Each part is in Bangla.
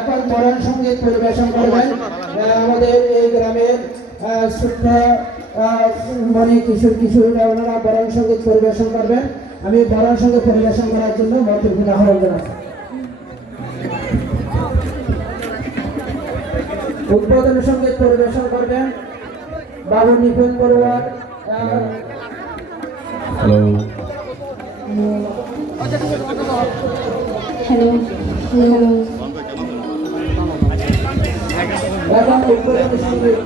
এখন মরণ সঙ্গীত পরিবেশন করবেন আমাদের এই গ্রামের ছোট্ট মনে কিশোরীরা, ওনারা মরণ সঙ্গীত পরিবেশন করবেন। আমি মরণ সঙ্গীত পরিবেশন করার জন্য মন্ত্রীকে আহ্বান জানাচ্ছি। উদ্বোধন সঙ্গীত পরিবেশন করবেন বাবু নিপুণ বড়ুয়ার। হ্যালো এখন উদ্বোধন সঙ্গীত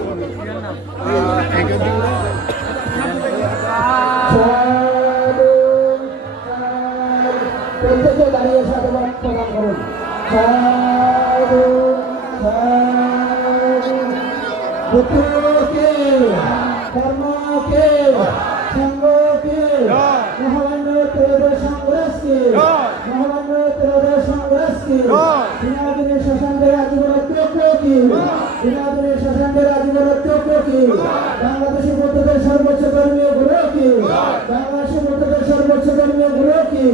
প্রত্যেকে দাঁড়িয়ে সাধুবাদ প্রদান করুন। পুত্রকে কর্মকে সঙ্গকে মহামান্য ত্রয়োদশ সংগ্রাসকে মহামান্য ত্রয়োদশ সংগ্রাসকে দিনাদিনের শশাঙ্কের আজীবনত্বকে দিনাদিনের শশাঙ্কের আজীবনত্বকে বাংলাদেশের মধ্যদের সর্বোচ্চ ধর্মীয় গুরুকে বাংলাদেশের মধ্যদের সর্বোচ্চ ধর্মীয় গুরুকে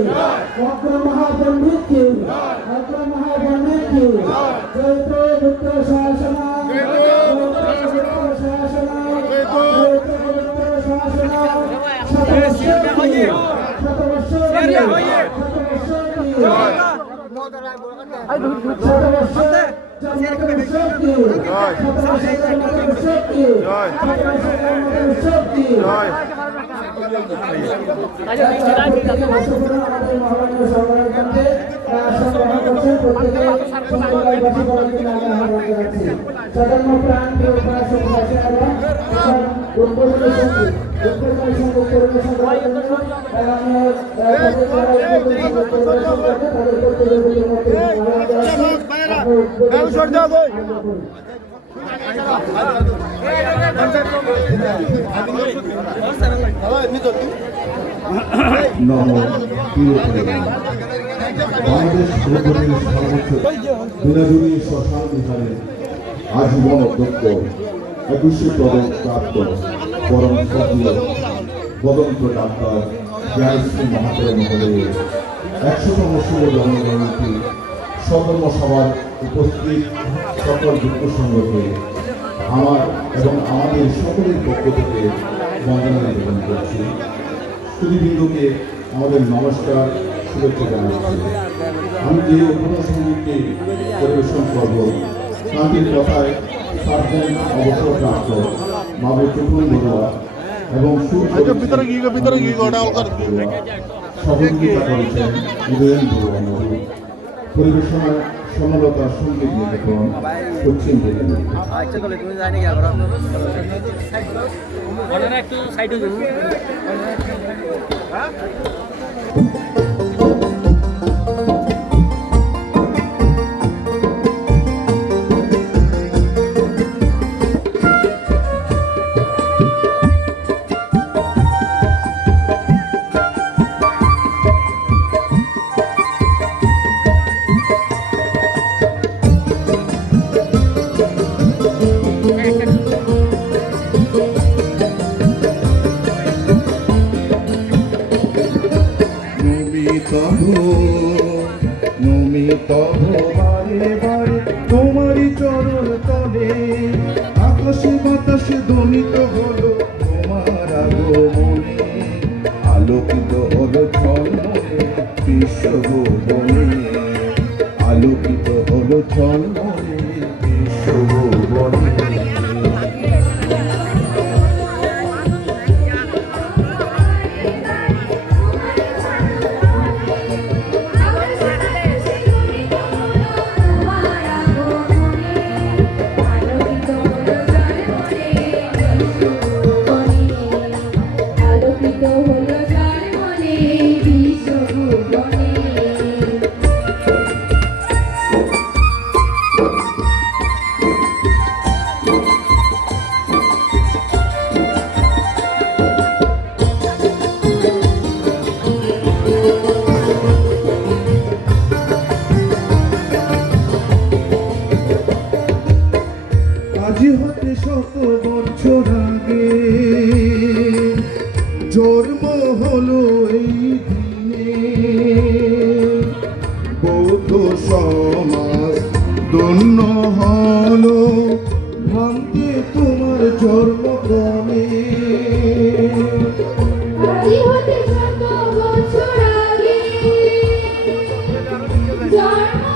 অগ্র মহাপণ্ডিতকে অগ্র মহাপণ্ডিতকে চৈত্র গুপ্ত শাসনা দিনাজুরি শ্মশান বিহারে আজীবন অধ্যক্ষ 21 পদক প্রাপ্ত পরম শ্রদ্ধেয় বদন্ত ডাক্তার জয়শ্রী মহাদেব মহোদয়ের 100তম শুভ জন্মজয়ন্তী সধর্ম সভার উপস্থিত সকল যুক্ত সংঘকে আমার এবং আমাদের সকলের পক্ষ থেকে বন্দনা নিবেদন করছি। সুধীবৃন্দকে আমাদের নমস্কার, শুভেচ্ছা জানাচ্ছি। আমি যে উপসঙ্গীতটি পরিবেশন করব তাঁদের কথায় সার্জেন্ট অবসরপ্রাপ্ত বাবু চুকুন বড়ুয়া এবং সহযোগিতা করেছেন উদয়ন বড়ুয়া মধু। পরিবেশনার সমলতা সঙ্গীত নিবেদন পশ্চিম দিল্লি। তোমারই চরণ তলে আকাশে বাতাসে ধ্বনিত হলো তোমার আগমনে, আলোকিত হলো ঝলমলে বিশ্বভুবনে, আলোকিত হলো ঝলমলে বিশ্বভুবনে। বিশ্বভুবনে জন্ম হলো এই দিনে বৌদ্ধ সমাজ ধন্য হলো ভ্রান্তি তোমার জন্মগ্রামে আদি হতে শত বছর আগে জন্ম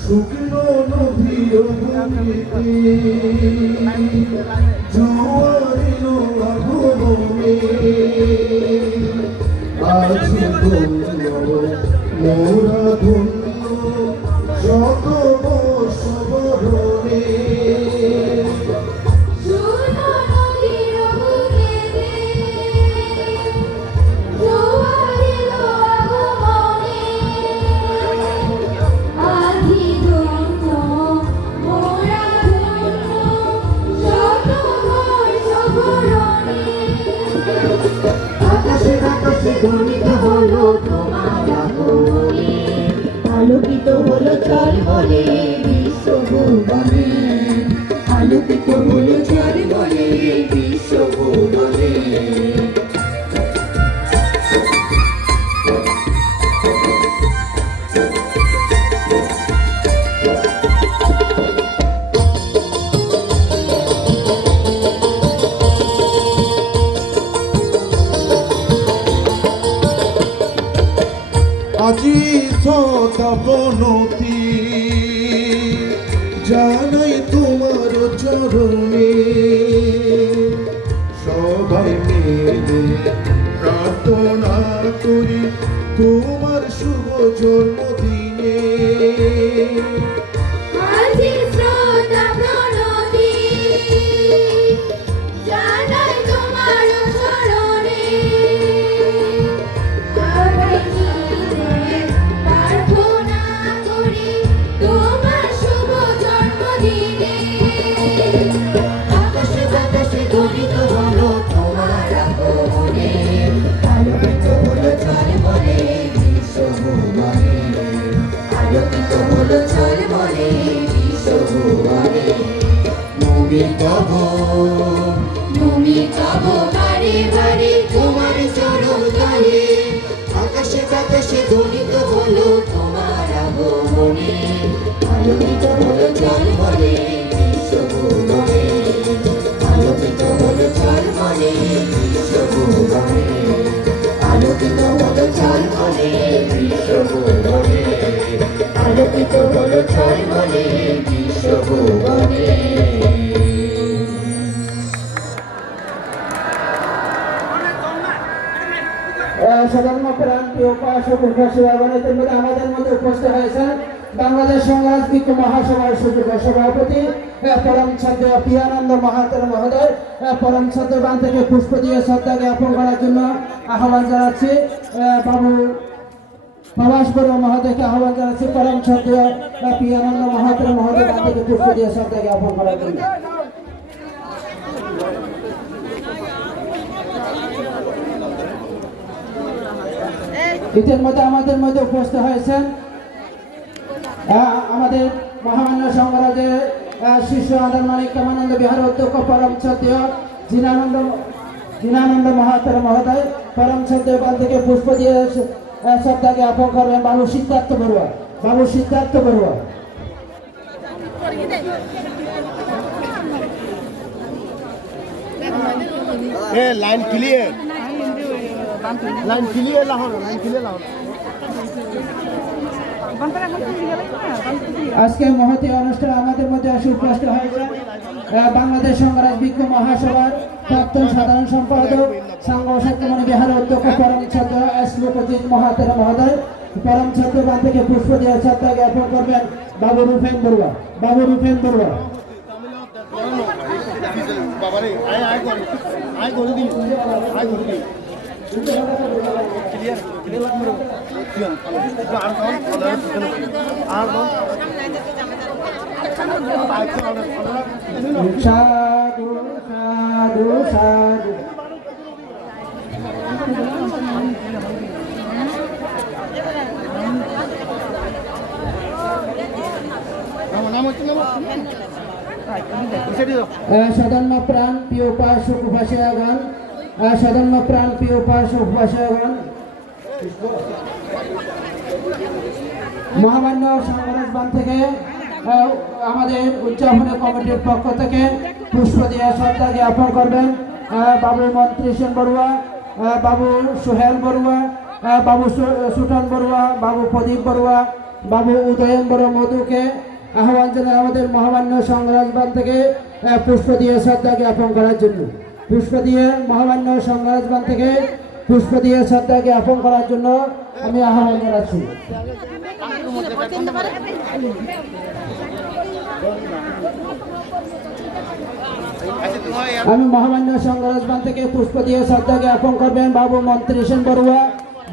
শুকনো নদীর জোয়ারিল আগমনে আজ ধন্য মোরা ধন্য শত বর্ষ বরণে আলোকিত হলো চল বলে বিশ্বভুবনে আলোকিত হলো চল বলে বিশ্বভুবনে আজি সদাবনতি জানাই তোমার চরণে সবাই মিলে প্রার্থনা করি তোমার শুভ জন্মদিনে আজি শ্রোতা প্রণতি জানাই তোমার চরণে সবাই মিলে প্রার্থনা করি তোমার শুভ জন্মদিনে আকাশে বাতাসে ধ্বনিত হলো তোমার আগমনে আলোকিত হলো চল বলে বিশ্বভুবনে আলোকিত হলো চল বলে বিশ্বভুবনে নমি তব বারে বারে তোমার চরণ তলে আকাশে বাতাসে ধ্বনিত হলো তোমার আগমনে আলোকিত হলো চল বলে বিশ্বভুবনে আলোকিত হলো চল বলে বিশ্বভুবনে আলোকিত হলো চল বলে বিশ্বভুবনে আলোকিত হলো চল বলে বিশ্বভুবনে সাধারণ প্রান্তি উপাসক উপাসিকাগণের মধ্যে আমাদের মধ্যে উপস্থিত হয়েছেন বাংলাদেশ সংরাজনীতি মহাসভার সুযোগ্য সভাপতি পরম ছাত্র পিয়ানন্দ মাহাতর মহোদয় পরম ছাত্রবান থেকে পুষ্প দিয়ে শ্রদ্ধা জ্ঞাপন করার জন্য আহ্বান জানাচ্ছি বাবু প্রভাস বড়ুয়া মহোদয়কে আহ্বান জানাচ্ছি পরম ছাত্র পিয়ানন্দ মাহাতর মহোদয় বান থেকে পুষ্প দিয়ে শ্রদ্ধা জ্ঞাপন করার জন্য। ইতিমধ্যে আমাদের মধ্যে উপস্থিত হয়েছেন আমাদের মহামান্য সংঘরাজের শিষ্য আদান মানিক কামানন্দ বিহার অধ্যক্ষ পরম ছাত্র জিনানন্দ মহাতর মহোদয় পরম ছাত্র বান থেকে পুষ্প দিয়ে শ্রদ্ধা জ্ঞাপন করবেন বাবু Siddhartha Barua line clear line clear Lahore আজকে মহতী অনুষ্ঠান আমাদের মধ্যে সুপ্রষ্ট হয়েছে বাংলাদেশ সংগ্রাম বিক্ষু মহাসভার প্রাক্তন সাধারণ সম্পাদক সাংঘ সত্যমণি বিহারের অধ্যক্ষ পরম ছাত্র এস লোকজিৎ মহাতেরা মহোদয়। পরম ছাত্রবান থেকে পুষ্প দিয়ে শ্রদ্ধা জ্ঞাপন করবেন বাবু রূপেন বড়ুয়া। বাবু রূপেন বড়ুয়া। সাধু সাধু সাধু। সদন্য প্রাণ প্রিয় উপাসক উপাসিয়াগণ, সদন্য প্রাণ প্রিয় উপাসক উপাসিয়াগণ, মহামান্য সংগ্রাম থেকে আমাদের উদযাপনী কমিটির পক্ষ থেকে পুষ্প দিয়ে শ্রদ্ধা জ্ঞাপন করবেন বাবু মন্ত্রী সেন বড়ুয়া, বাবু সোহেল বড়ুয়া, বাবু সুটন বড়ুয়া, বাবু প্রদীপ বড়ুয়া, বাবু উদয়ন বড়ুয়া মধুকে আহ্বান জানাই আমাদের মহামান্য সংগ্রাম থেকে পুষ্প দিয়ে শ্রদ্ধা জ্ঞাপন করার জন্য। পুষ্প দিয়ে মহামান্য সংগ্রাম থেকে পুষ্প দিয়ে শ্রদ্ধা জ্ঞাপন করার জন্য আমি আহ্বান জানাচ্ছি। আমি মহামান্য সংগ্রাম থেকে পুষ্প দিয়ে শ্রদ্ধা জ্ঞাপন করবেন বাবু মন্ত্রী সেন বড়ুয়া,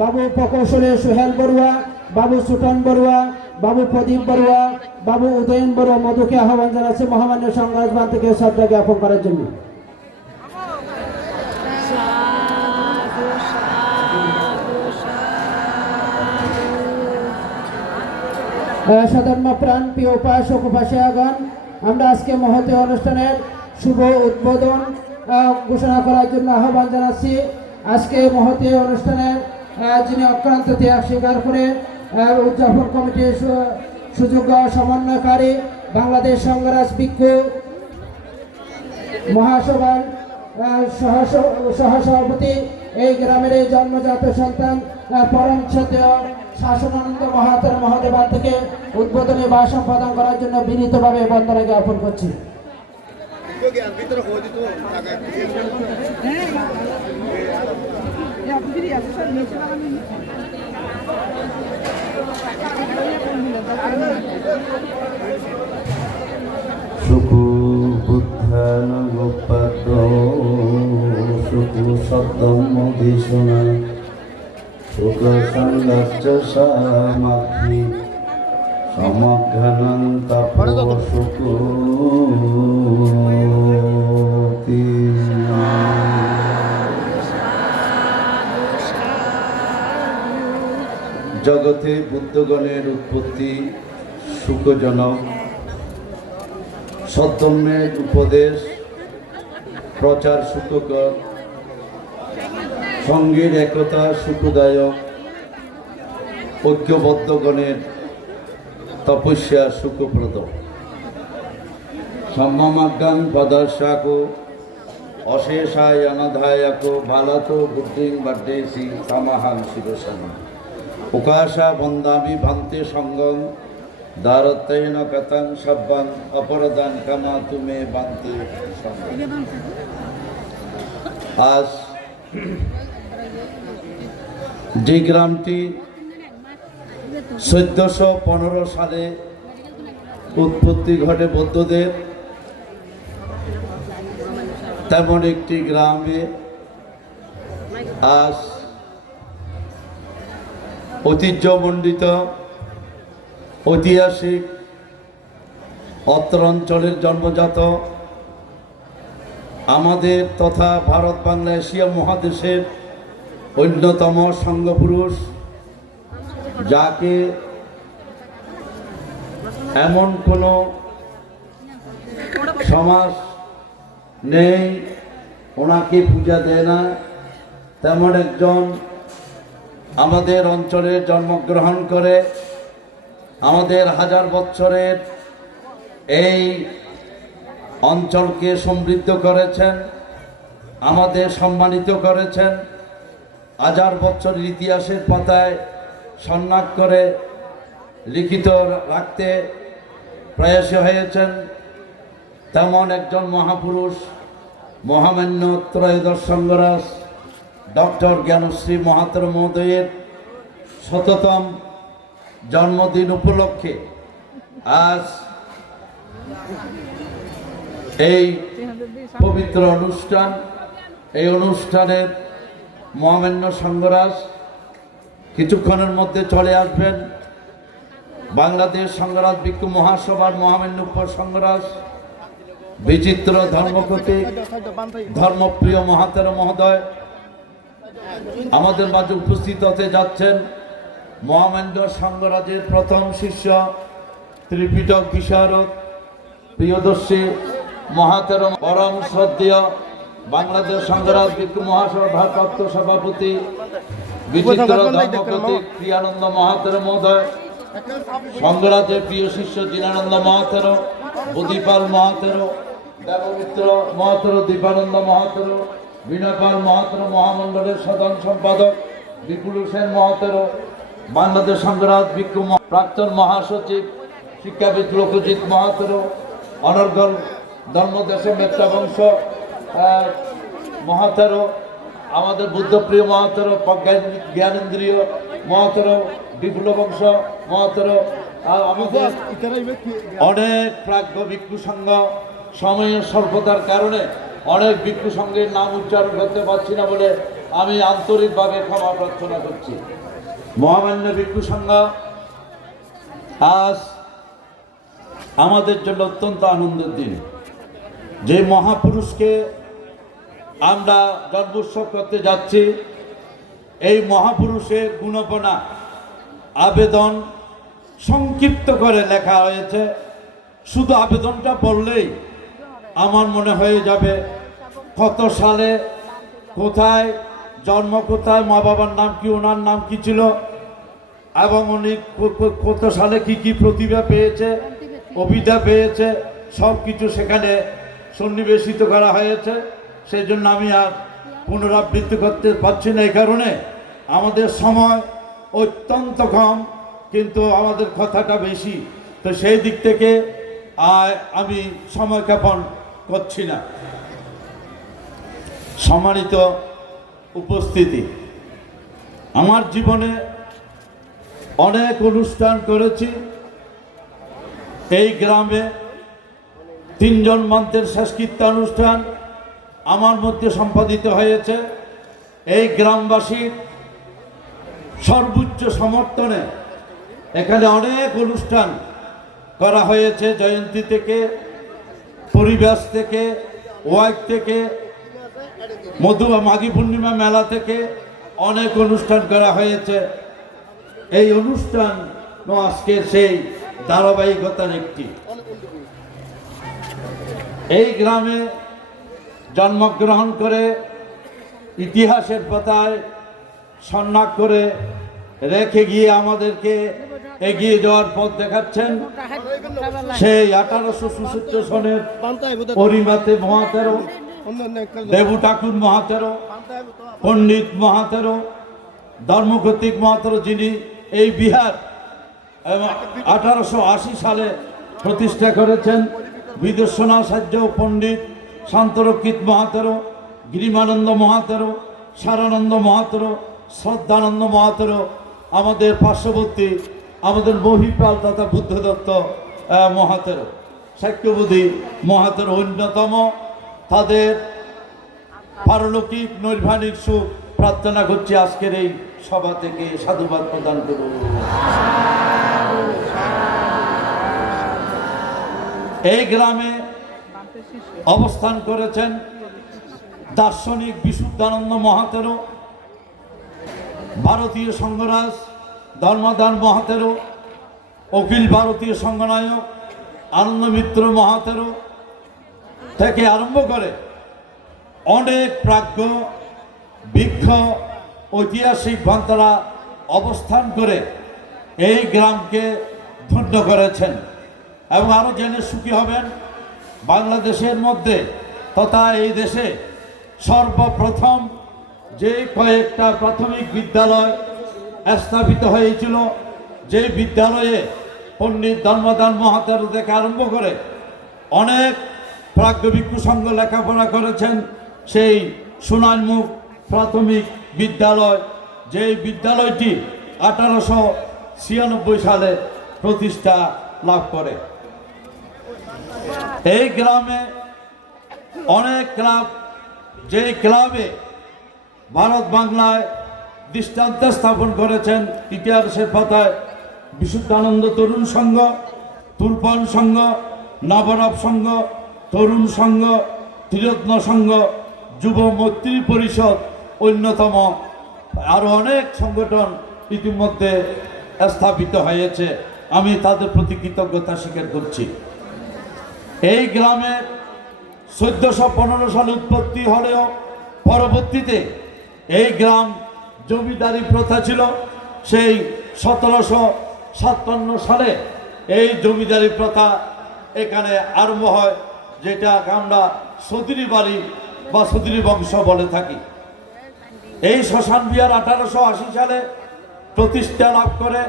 বাবু প্রকৌশলী সোহেল বড়ুয়া, বাবু সুটন বড়ুয়া, বাবু প্রদীপ বড়ুয়া, বাবু উদয়ন বড়ুয়া মধুকে আহ্বান জানাচ্ছে মহামান্য সংগ্রাম থেকে শ্রদ্ধা জ্ঞাপন করার জন্য। সধর্ম প্রাণ প্রিয় উপাসক উপাসিয়াগণ, আমরা আজকে মহতী অনুষ্ঠানের শুভ উদ্বোধন ঘোষণা করার জন্য আহ্বান জানাচ্ছি। আজকে মহতী অনুষ্ঠানের যিনি অক্রান্ত ত্যাগ স্বীকার করে উদযাপন কমিটির সুযোগ্য সমন্বয়কারী বাংলাদেশ সংগ্রাম বিক্ষু মহাসভার সহসভাপতি, এই গ্রামের এই জন্মজাত সন্তান পরম শ্রদ্ধেয় শাসনানন্দ মহাতেরা মহোদয় থেকে উদ্বোধনী ভাষণ প্রদান করার জন্য বিনীতভাবে বন্দনা জ্ঞাপন করছি। সুখু বুদ্ধানুগোপাদ্য সুখু সপ্তম মধীষণা শুক্ল সংগাশ্চ সামাখি সমঘ্রানন্তাপ সুকুতি। জগতে বুদ্ধগণের উৎপত্তি সুখজনক, সদ্ধর্মের উপদেশ প্রচার সুখকর, সঙ্গের একতা সুখদায়ক, ঐক্যবদ্ধগণের তপস্যা সুখপ্রদ। সম্মাজ্ঞান পদার্শাক অশেষায় অনাধায়াক বালত বুদ্ধিং বাড্ডেসি তামাহাং শিরসানা উকাশা বন্দামি ভান্তে সঙ্গম দারত্তেন কতং সব্বাং অপরদান কামা তুমে বান্তে। আজ যে গ্রামটি 1415 সালে উৎপত্তি ঘটে বৌদ্ধদের, তেমন একটি গ্রামে আজ ঐতিহ্যমণ্ডিত ঐতিহাসিক অত্র অঞ্চলের জন্মজাত আমাদের তথা ভারত বাংলা এশিয়া মহাদেশের অন্যতম সঙ্গপুরুষ, যাকে এমন কোনো সমাজ নেই ওনাকে পূজা দেয় না, তেমন একজন আমাদের অঞ্চলে জন্মগ্রহণ করে আমাদের হাজার বছরের এই অঞ্চলকে সমৃদ্ধ করেছেন, আমাদের সম্মানিত করেছেন, হাজার বছরের ইতিহাসের পাতায় সন্ন্যাস করে লিখিত রাখতে প্রয়াসী হয়েছেন, তেমন একজন মহাপুরুষ মহামান্য ত্রয়োদশ সংঘরাজ ডক্টর জ্ঞানশ্রী মহাতর মহোদয়ের শততম জন্মদিন উপলক্ষে আজ এই পবিত্র অনুষ্ঠান, এই অনুষ্ঠানের মহামান্য সংঘরাজ কিছুক্ষণের মধ্যে চলে আসবেন। বাংলাদেশ সংঘরাজ ভিক্ষু মহাসভার মহামান্য সংঘরাজ বিচিত্র ধর্মপ্রতীক ধর্মপ্রিয় মহাতের মহোদয় আমাদের মাঝে উপস্থিত হতে যাচ্ছেন। মহামান্য সংঘরাজের প্রথম শিষ্য ত্রিপিটক বিশারদ প্রিয়দর্শী মহাতের পরম শ্রদ্ধেয় বাংলাদেশ সংঘরাজ ভিক্ষু মহাসভার ভারপ্রাপ্ত সভাপতি বিচিত্র ধর্মপ্রতীক প্রিয়ানন্দ মহাতের মহোদয়, সংঘরাজের প্রিয় শিষ্য জিনানন্দ মহাতের, বুদ্ধিপাল মহাতের, দেবমিত্র মহাতের, দীপানন্দ মহাতের, বিনয়পাল মহাতের, মহামণ্ডলের সাধারণ সম্পাদক বিপুল সেন মহাতের, বাংলাদেশ সংঘরাজ ভিক্ষু প্রাক্তন মহাসচিব শিক্ষাবিদ লোকজিৎ মহাতের, অনর্গল ধর্মদেশ মেত্তা বংশ মহাতের, আমাদের বুদ্ধপ্রিয় মহাতের, জ্ঞানেন্দ্রীয় মহাতের, বিপুল বংশ মহাতের, আমাদের অনেক প্রাজ্ঞ ভিক্ষু সংঘ সময়ের স্বল্পতার কারণে অনেক ভিক্ষু সংঘের নাম উচ্চারণ করতে পারছি না বলে আমি আন্তরিকভাবে ক্ষমা প্রার্থনা করছি। মহামান্য ভিক্ষু সংঘ আজ আমাদের জন্য অত্যন্ত আনন্দের দিন। যে মহাপুরুষকে আমরা জন্মোৎসব করতে যাচ্ছি, এই মহাপুরুষের গুণপনা আবেদন সংক্ষিপ্ত করে লেখা হয়েছে। শুধু আবেদনটা পড়লেই আমার মনে হয়ে যাবে কত সালে, কোথায় জন্ম, কোথায় মা বাবার নাম কি, ওনার নাম কি ছিল, এবং উনি কত সালে কি কি প্রতিভা পেয়েছে, অভিজ্ঞতা পেয়েছে, সব কিছু সেখানে সন্নিবেশিত করা হয়েছে। সেই জন্য আমি আর পুনরাবৃত্তি করতে পারছি না। এই কারণে আমাদের সময় অত্যন্ত কম, কিন্তু আমাদের কথাটা বেশি, তো সেই দিক থেকে আমি সময় ক্ষেপণ করছি না। সম্মানিত উপস্থিতি, আমার জীবনে অনেক অনুষ্ঠান করেছি। এই গ্রামে 3 জন মন্ত্রের শেষকৃত্য অনুষ্ঠান আমার মধ্যে সম্পাদিত হয়েছে। এই গ্রামবাসীর সর্বোচ্চ সমর্থনে এখানে অনেক অনুষ্ঠান করা হয়েছে। জয়ন্তী থেকে, পরিবেশ থেকে, ওয়াইক থেকে, মাঘী পূর্ণিমা মেলা থেকে অনেক অনুষ্ঠান করা হয়েছে। এই অনুষ্ঠান আজকে সেই ধারাবাহিকতার একটি। এই গ্রামে জন্মগ্রহণ করে ইতিহাসের পাতায় সন্ন্যাস করে রেখে গিয়ে আমাদেরকে এগিয়ে যাওয়ার পথ দেখাচ্ছেন সেই 1866 সনের পরিমাতে মহাতেরো, দেবু ঠাকুর মহাতেরো, পণ্ডিত মহাতেরো, ধর্মকর্তিক মহাতেরো, যিনি এই বিহার 1880 সালে প্রতিষ্ঠা করেছেন। বিদর্শনাচার্য পণ্ডিত শান্তরক্ষিত মহাতেরো, গিরিমানন্দ মহাতেরো, সারানন্দ মহাতেরো, শ্রদ্ধানন্দ মহাতেরো, আমাদের পার্শ্ববর্তী আমাদের মহিপাল তথা বুদ্ধদত্ত মহাতেরো, সাক্ষ্যবোধী মহাতেরো অন্যতম। তাদের পারলৌকিক নৈর্বাণিক সুখ প্রার্থনা করছি আজকের এই সভা থেকে। সাধুবাদ প্রদান করুন। এই গ্রামে অবস্থান করেছেন দার্শনিক বিশুদ্ধানন্দ মহাতেরো, ভারতীয় সংঘরাজ ধর্মদান মহাতেরো, অখিল ভারতীয় সংঘনায়ক আনন্দ মিত্র মহাতেরো থেকে আরম্ভ করে অনেক প্রাজ্ঞ বৃক্ষ ঐতিহাসিক ভক্তরা অবস্থান করে এই গ্রামকে ধন্য করেছেন। এবং আরও জেনে সুখী হবেন, বাংলাদেশের মধ্যে তথা এই দেশে সর্বপ্রথম যে কয়েকটা প্রাথমিক বিদ্যালয় স্থাপিত হয়েছিল যে বিদ্যালয়ে পণ্ডিত ধর্মদান মহাতার থেকে আরম্ভ করে অনেক প্রাজ্ঞ ভিক্ষু সংঘ লেখাপড়া করেছেন, সেই সোনারমুখ প্রাথমিক বিদ্যালয়, যেই বিদ্যালয়টি 1896 সালে প্রতিষ্ঠা লাভ করে। এই গ্রামে অনেক ক্লাব, যে ক্লাবে ভারত বাংলায় দৃষ্টান্ত স্থাপন করেছেন ইতিহাসের পাতায় বিশুদ্ধানন্দ তরুণ সংঘ, তুরপান সংঘ, নবরব সংঘ, তরুণ সংঘ, ত্রিরত্ন সংঘ, যুব মৈত্রী পরিষদ অন্যতম। আরও অনেক সংগঠন ইতিমধ্যে স্থাপিত হয়েছে, আমি তাদের প্রতি কৃতজ্ঞতা স্বীকার করছি। এই গ্রামে 1415 সালে উৎপত্তি হলেও পরবর্তীতে এই গ্রাম জমিদারি প্রথা ছিল। সেই 1757 সালে এই জমিদারি প্রথা এখানে আরম্ভ হয়, যেটা আমরা সদরি বাড়ি বা সদরি বংশ বলে থাকি। এই শ্মশান বিহার 1880 সালে প্রতিষ্ঠা লাভ করে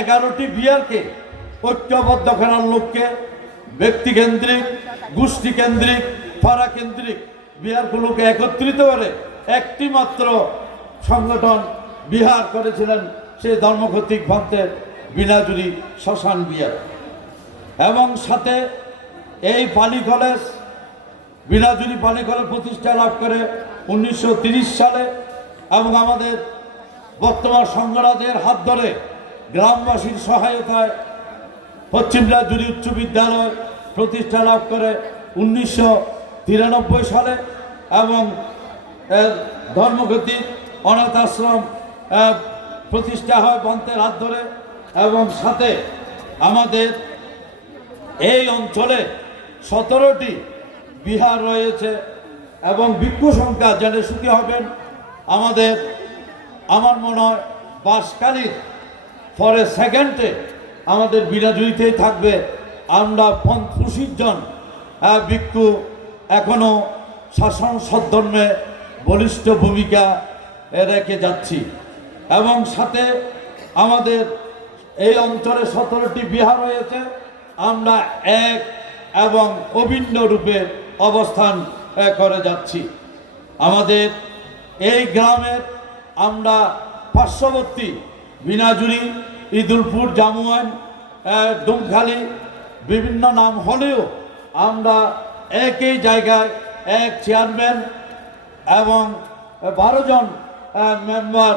11টি বিহারকে ঐক্যবদ্ধ করার লক্ষ্যে ব্যক্তিকেন্দ্রিক, গোষ্ঠীকেন্দ্রিক, পাড়াকেন্দ্রিক বিহারগুলোকে একত্রিত করে একটি মাত্র সংগঠন বিহার করেছিলেন সেই ধর্মকর্তৃক ভক্তের বিনাজুরি শ্মশান বিহার। এবং সাথে এই পালি কলেজ, বিনাজুরি পালি কলেজ প্রতিষ্ঠা লাভ করে 1930 সালে এবং আমাদের বর্তমান সংঘরাজের হাত ধরে গ্রামবাসীর সহায়তায় পশ্চিম বিনাজুরি উচ্চ বিদ্যালয় প্রতিষ্ঠা লাভ করে 1993 সালে এবং ধর্মগতি অনাথ আশ্রম প্রতিষ্ঠা হয় বন্তের হাত ধরে। এবং সাথে আমাদের এই অঞ্চলে 17টি বিহার রয়েছে এবং ভিক্ষু সংখ্যা জেনে সুখী হবেন। আমার মনে হয় বাসকালীর পরে সেকেন্ডে আমাদের বিনাজুরিতেই থাকবে। আমরা 25 জন ভিক্ষু এখনও শাসন সদ্ধর্মে বলিষ্ঠ ভূমিকা রেখে যাচ্ছি। এবং সাথে আমাদের এই অঞ্চলে 17টি বিহার রয়েছে, আমরা এক এবং অভিন্ন রূপে অবস্থান করে যাচ্ছি। আমাদের এই গ্রামের আমরা পার্শ্ববর্তী বিনাজুরি, ইদুলপুর, জামুয়ান, ডুমখালি বিভিন্ন নাম হলেও আমরা একই জায়গায় এক চেয়ারম্যান এবং 12 জন মেম্বার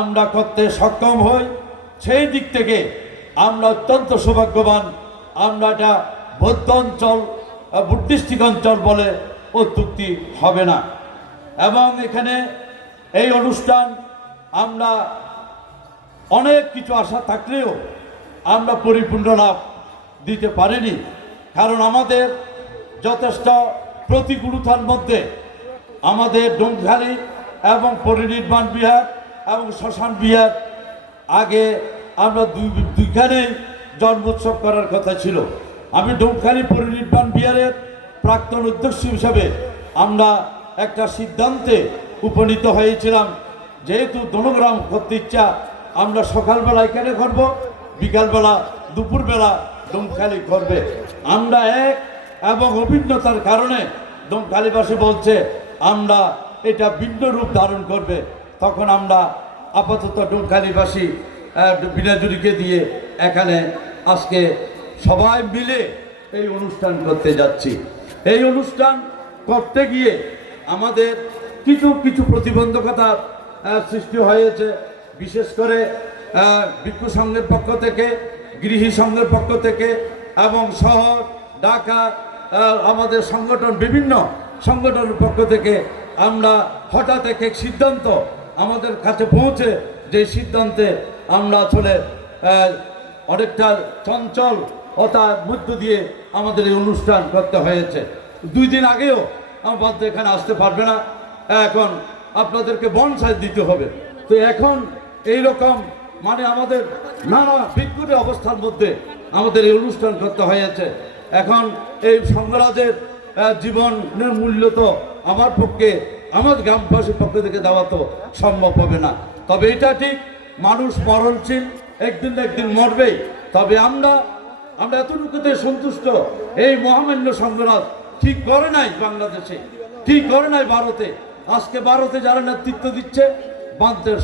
আমরা করতে সক্ষম হই। সেই দিক থেকে আমরা অত্যন্ত সৌভাগ্যবান। আমরা এটা বৌদ্ধ অঞ্চল, বুদ্ধিস্টিক অঞ্চল বলে অত্যুক্তি হবে না। এবং এখানে এই অনুষ্ঠান আমরা অনেক কিছু আশা থাকলেও আমরা পরিপূর্ণ লাভ দিতে পারিনি, কারণ আমাদের যথেষ্ট প্রতিকূলতার মধ্যে আমাদের ডোমখালি এবং পরিনির্বাণ বিহার এবং শ্মশান বিহার আগে আমরা দুইখানেই জন্মোৎসব করার কথা ছিল। আমি ডোমখালি পরিনির্বাণ বিহারের প্রাক্তন অধ্যক্ষ হিসাবে আমরা একটা সিদ্ধান্তে উপনীত হয়েছিলাম, যেহেতু দনগ্রাম করতে ইচ্ছা, আমরা সকালবেলা এখানে করব, বিকালবেলা দুপুরবেলা ডোমখালি করবে। আমরা এক এবং অভিন্নতার কারণে ডোমখালিবাসী বলছে আমরা এটা ভিন্ন রূপ ধারণ করবে। তখন আমরা আপাতত ডোমখালিবাসী বিনাজুরিকে দিয়ে এখানে আজকে সবাই মিলে এই অনুষ্ঠান করতে যাচ্ছি। এই অনুষ্ঠান করতে গিয়ে আমাদের কিছু কিছু প্রতিবন্ধকতার সৃষ্টি হয়েছে, বিশেষ করে ভিক্ষু সংঘের পক্ষ থেকে, গৃহী সংঘের পক্ষ থেকে এবং শহর ঢাকা আমাদের সংগঠন, বিভিন্ন সংগঠনের পক্ষ থেকে আমরা হঠাৎ এক সিদ্ধান্ত আমাদের কাছে পৌঁছে, যে সিদ্ধান্তে আমরা আসলে অনেকটা চঞ্চলতার মধ্য দিয়ে আমাদের এই অনুষ্ঠান করতে হয়েছে। 2 দিন আগেও আমার বলতে এখানে আসতে পারবে না, এখন আপনাদেরকে বনসাই দিতে হবে। তো এখন এই রকম মানে আমাদের নানা বিক্ষুব্ধ অবস্থার মধ্যে আমাদের এই অনুষ্ঠান করতে হয়েছে। এখন এই সংঘরাজের জীবনের মূল্য তো আমার পক্ষে, আমার গ্রামবাসীর পক্ষ থেকে দেওয়া তো সম্ভব হবে না। তবে এটা ঠিক, মানুষ মরণশীল, একদিন না একদিন মরবেই। তবে আমরা এতটুকুতে সন্তুষ্ট, এই মহামান্য সংগ্রাম ঠিক করে নাই বাংলাদেশে, ঠিক করে নাই ভারতে। আজকে ভারতে যারা নেতৃত্ব দিচ্ছে বান্তের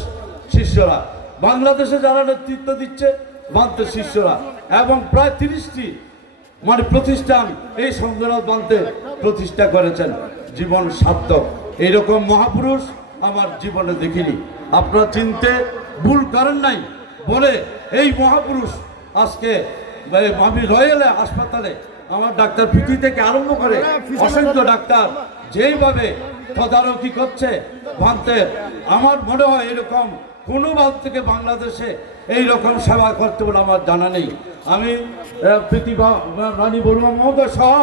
শিষ্যরা, বাংলাদেশে যারা নেতৃত্ব দিচ্ছে বান্তের শিষ্যরা, এবং প্রায় 30টি প্রতিষ্ঠান এই সংগ্রাম বান্তে প্রতিষ্ঠা করেছেন। জীবন সার্থক, এইরকম মহাপুরুষ আমার জীবনে দেখিনি। আপনারা চিনতে ভুল করেন নাই বলে এই মহাপুরুষ আজকে আমি রয়েলে হাসপাতালে আমার ডাক্তার পিটি থেকে আরম্ভ করে অসংখ্য ডাক্তার যেইভাবে তদারকি করছে বান্তের, আমার মনে হয় এরকম কোনো বাদ থেকে বাংলাদেশে এই রকম সেবা করতে বলে আমার জানা নেই। আমি প্রীতিভা রানী বড়ুয়া মহোদয় সহ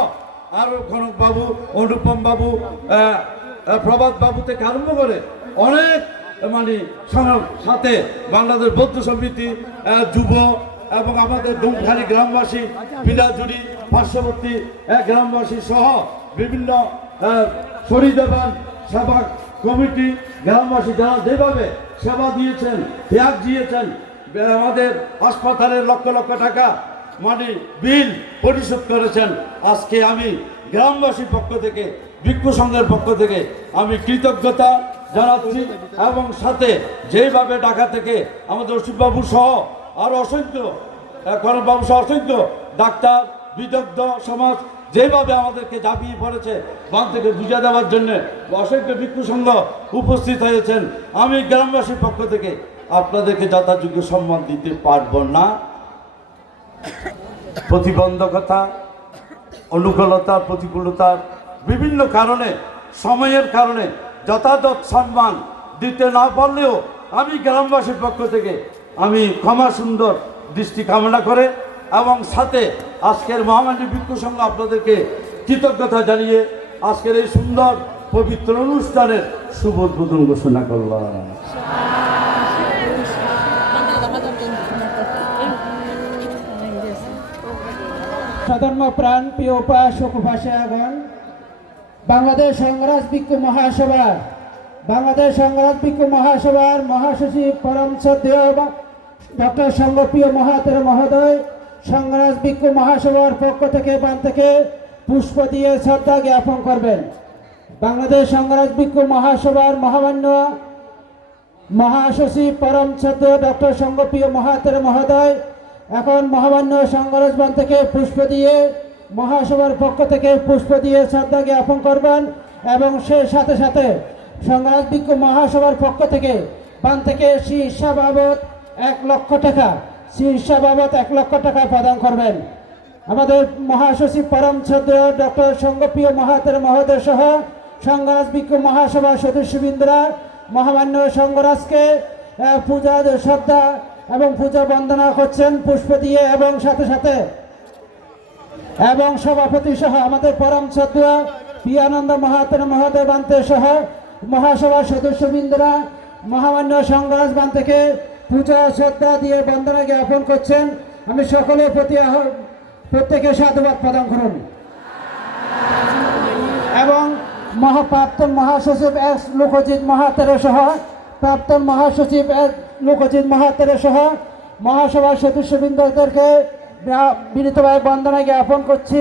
আরও কনকবাবু, অনুপম বাবু, প্রভাত বাবু থেকে আরম্ভ করে অনেক সাথে বাংলাদেশ বৌদ্ধ সমিতি, যুব এবং আমাদের ডুমখালি গ্রামবাসী, বিলাজুড়ি পার্শ্ববর্তী গ্রামবাসী সহ বিভিন্ন শরীরদান সেবা কমিটি গ্রামবাসী যারা যেভাবে সেবা দিয়েছেন, ত্যাগ দিয়েছেন, আমাদের হাসপাতালের লক্ষ লক্ষ টাকা বিল পরিশোধ করেছেন। আজকে আমি গ্রামবাসীর পক্ষ থেকে, ভিক্ষু সংঘের পক্ষ থেকে আমি কৃতজ্ঞতা জানাচ্ছি। এবং সাথে যেভাবে ঢাকা থেকে আমাদের অসিতবাবু সহ আরও অসংখ্য কনকবাবু সহ অসংখ্য ডাক্তার, বিদগ্ধ সমাজ যেভাবে আমাদেরকে ঝাঁপিয়ে পড়েছে বান থেকে বুঝে দেওয়ার জন্য অসংখ্য ভিক্ষু সংঘ উপস্থিত হয়েছেন। আমি গ্রামবাসীর পক্ষ থেকে আপনাদেরকে যথাযোগ্য সম্মান দিতে পারব না। প্রতিবন্ধকতা, অনুকূলতা, প্রতিকূলতার বিভিন্ন কারণে, সময়ের কারণে যথাযথ সম্মান দিতে না পারলেও আমি গ্রামবাসীর পক্ষ থেকে আমি ক্ষমা সুন্দর দৃষ্টি কামনা করে এবং সাথে আজকের মহামান্য ভিক্ষু সংঘ আপনাদেরকে কৃতজ্ঞতা জানিয়ে আজকের এই সুন্দর পবিত্র অনুষ্ঠানের শুভ উদ্বোধন ঘোষণা করলাম। সধর্ম প্রাণ প্রিয় উপাসক উপাসিয়াগণ, বাংলাদেশ সংগ্রাম ভিক্ষু মহাসভার মহাসচিব পরম শ্রদ্ধেয় ডক্টর সঙ্গপ্রিয় মহাতের মহোদয় সংগ্রাম ভিক্ষু মহাসভার পক্ষ থেকে বান থেকে পুষ্প দিয়ে শ্রদ্ধা জ্ঞাপন করবেন। বাংলাদেশ সংগ্রাম ভিক্ষু মহাসভার মহামান্য মহাসচিব পরম শ্রদ্ধেয় ডক্টর সঙ্গপ্রিয় মহাতের মহোদয় এখন মহামান্য সংগ্রাম বান থেকে পুষ্প দিয়ে মহাসভার পক্ষ থেকে পুষ্প দিয়ে শ্রদ্ধা জ্ঞাপন করবেন এবং সে সাথে সাথে সংগ্রাম ভিক্ষু মহাসভার পক্ষ থেকে বান থেকে শীর্ষা বাবদ 1 লক্ষ টাকা প্রদান করবেন। আমাদের মহাসচিব পরম শ্রদ্ধেয় ডক্টর সঙ্গপ্রিয় মহাতের মহোদয় সহ সংগ্রাম ভিক্ষু মহাসভার সদস্যবৃন্দরা মহামান্য সংঘরাজকে পূজা শ্রদ্ধা এবং পূজা বন্দনা করছেন পুষ্প দিয়ে এবং সাথে সাথে এবং সভাপতি সহ আমাদের পরম শ্রদ্ধেয় পিয়ানন্দ মহাতের মহোদয় বান্তে সহ মহাসভার সদস্যবৃন্দরা মহামান্য সংঘরাজ বান থেকে পূজা শ্রদ্ধা দিয়ে বন্দনা জ্ঞাপন করছেন। আমি সকলের প্রতি প্রত্যেকে সাধুবাদ প্রদান করুন এবং প্রাক্তন মহাসচিব এস লোকজিৎ মহাতের সহ প্রাক্তন মহাসচিব এস লোকজিৎ মহাতের সহ মহাসভার সদস্যবৃন্দদেরকে বিনীতভাবে বন্দনা জ্ঞাপন করছি।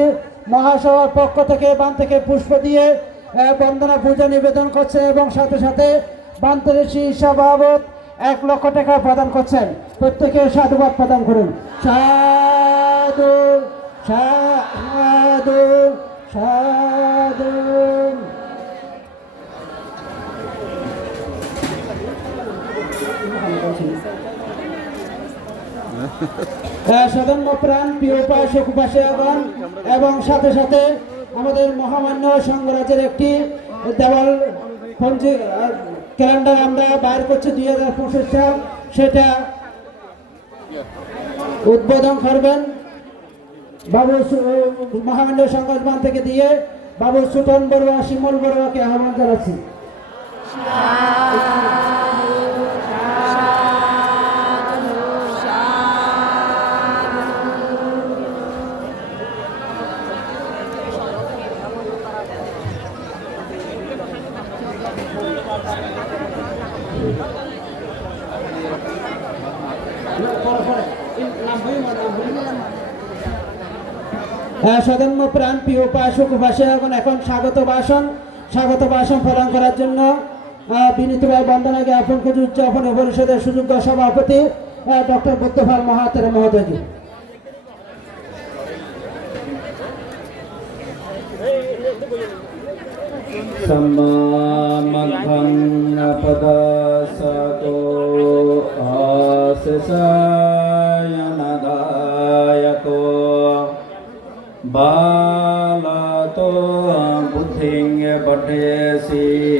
মহাসভার পক্ষ থেকে বান থেকে পুষ্প দিয়ে বন্দনা পূজা নিবেদন করছে এবং সাথে সাথে বান্তের শীর্ষা বাবদ 1 লক্ষ টাকা প্রদান করছেন। প্রত্যেকে সাধুবাদ প্রদান করুন। সাধু সাধু সাধু। সদম্য প্রাণ প্রিয় উপাসক উপাসিয়াগণ এবং সাথে সাথে আমাদের মহামান্য সংঘরাজের একটি দেওয়াল ক্যালেন্ডার আমরা বাইর করছি 2025 সাল, সেটা উদ্বোধন করবেন বাবু মহামান্য সংঘরাজ থেকে দিয়ে বাবু সুটন বড়ুয়া, শিমল বড়ুয়াকে আহ্বান জানাচ্ছি। সদম্য প্রাণ প্রিয় উপাসক উপাসিকাগণ এখন স্বাগত ভাষণ প্রদান করার জন্য বিনীতভাবে বন্দনা জ্ঞাপন করে উদযাপন পরিষদের সুযোগ্য সভাপতি doctor বুদ্ধপাল মহাতের মহোদয়জি। Sammamadhan padasato asisayanadayato balato buddhing padesi